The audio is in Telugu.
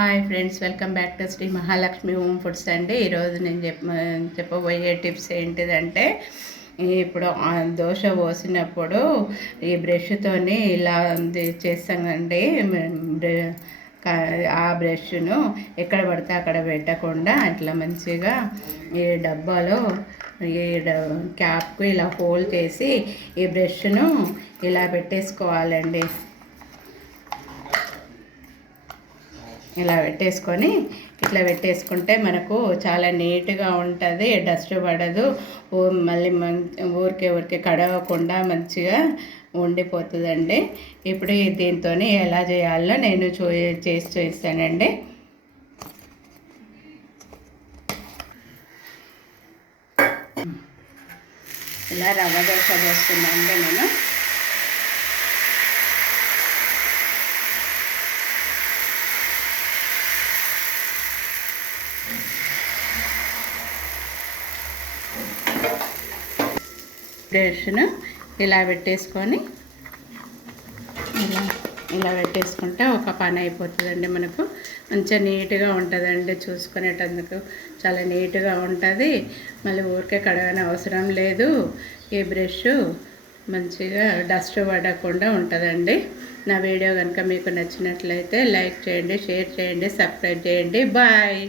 Hi friends, welcome back to Sri Mahalakshmi home foods అండి. ఈరోజు నేను చెప్పబోయే టిప్స్ ఏంటిదంటే, ఇప్పుడు దోశ పోసినప్పుడు ఈ బ్రష్తోని ఇలా చేస్తాం కండి. ఆ బ్రష్ను ఎక్కడ పడితే అక్కడ పెట్టకుండా అట్లా మంచిగా ఈ డబ్బాలో ఈ క్యాప్కు ఇలా హోల్ చేసి ఈ బ్రష్ను ఇలా పెట్టేసుకోవాలండి. ఇలా పెట్టేసుకొని ఇట్లా పెట్టేసుకుంటే మనకు చాలా నీట్గా ఉంటుంది, డస్ట్ పడదు, మళ్ళీ ఊరికే కడవకుండా మంచిగా ఉండిపోతుందండి. ఇప్పుడు దీంతో ఎలా చేయాలో నేను చేసి చూపిస్తానండి. ఇలా రవ్వ దోశ పోస్తున్నానండి నేను. బ్రష్ను ఇలా పెట్టేసుకొని ఇలా పెట్టేసుకుంటే ఒక పని అయిపోతుందండి. మనకు మంచిగా నీట్గా ఉంటుందండి, చూసుకునేటందుకు చాలా నీట్గా ఉంటుంది. మళ్ళీ ఊరికే కడగని అవసరం లేదు. ఈ బ్రష్ మంచిగా డస్ట్ పడకుండా ఉంటుందండి. నా వీడియో కనుక మీకు నచ్చినట్లయితే లైక్ చేయండి, షేర్ చేయండి, సబ్స్క్రైబ్ చేయండి. బాయ్.